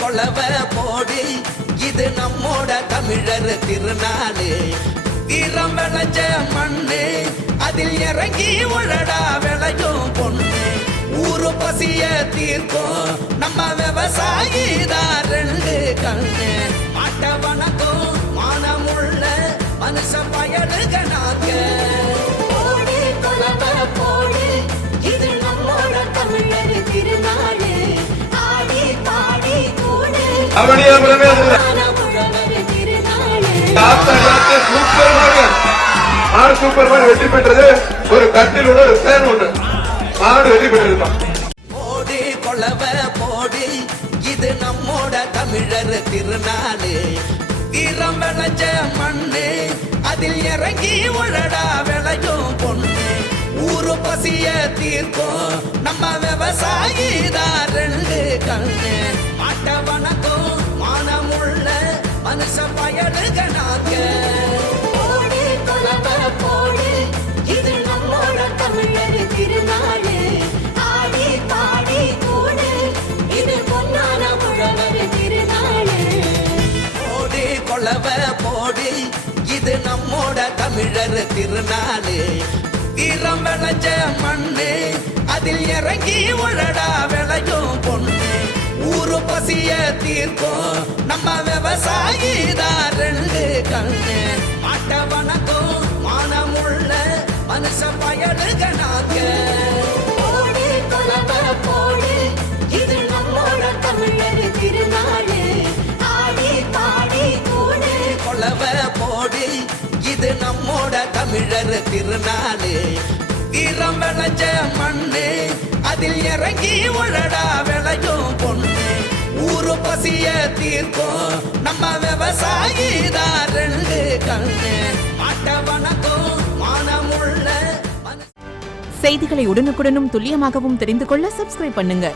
கொலவ போடி இது நம்மோட தமிழர் திருநாளு வீரம் விளைஞ்ச மண்ணு அதில் இறங்கி உழடா விளையும் பொண்ணு ஊரு பசிய தீர்க்கும் நம்ம விவசாயி தான் ரெண்டு கண்ணு மாட்ட வணக்கம் மானமுள்ள மனுஷ பயலுக நாங்க இது நம்மோட தமிழர் திருநாளு ஆடி பாடி கூடு சூப்பர் வெற்றி பெற்றது ஒரு கட்டிலோட ஒரு ஃபேன் ஒன்று மாடு வெற்றி பெற்றிருக்கான். போடி கொலவ போடி இது நம்மோட தமிழர் திருநாளு வீரம் விளைஞ்ச மண்ணு அதில் இறங்கி உழடா விளையும் பொண்ணு ஊரு பசிய தீர்க்கும் நம்ம விவசாயி தான் ரெண்டு கண்ணு மாட்ட வணக்கம் மானமுள்ள மனுஷ பயலுக நாங்க இது நம்மோட தமிழர் திருநாளு ஆடி பாடி கூடு இது பொன்னான உழவர் திருநாளு போடி கொலவ போடி இது நம்மோட தமிழர் திருநாளு வீரம் விளைஞ்ச மண்ணு அதில் இறங்கி உழடா விளையும் பொண்ணு ஊரு பசிய தீர்க்கும் நம்ம விவசாயி தான் ரெண்டு கண்ணு மாட்ட வணக்கம் மானமுள்ள மனுஷ பயலுக நாங்க இது நம்மோட தமிழர் திருநாளு ஆடி பாடி கூடு கொலவ போடி இது நம்மோட தமிழர் திருநாளு வீரம் விளைஞ்ச மண்ணு அதில் இறங்கி உழடா விளையும் பொண்ணு ஊரு பசிய தீர்க்கும் நம்ம விவசாயி தான் ரெண்டு கண்ணு மாட்ட வணக்கம் மானமுள்ள செய்திகளை உடனுக்குடனும் துல்லியமாகவும் தெரிந்து கொள்ள சப்ஸ்கிரைப் பண்ணுங்க.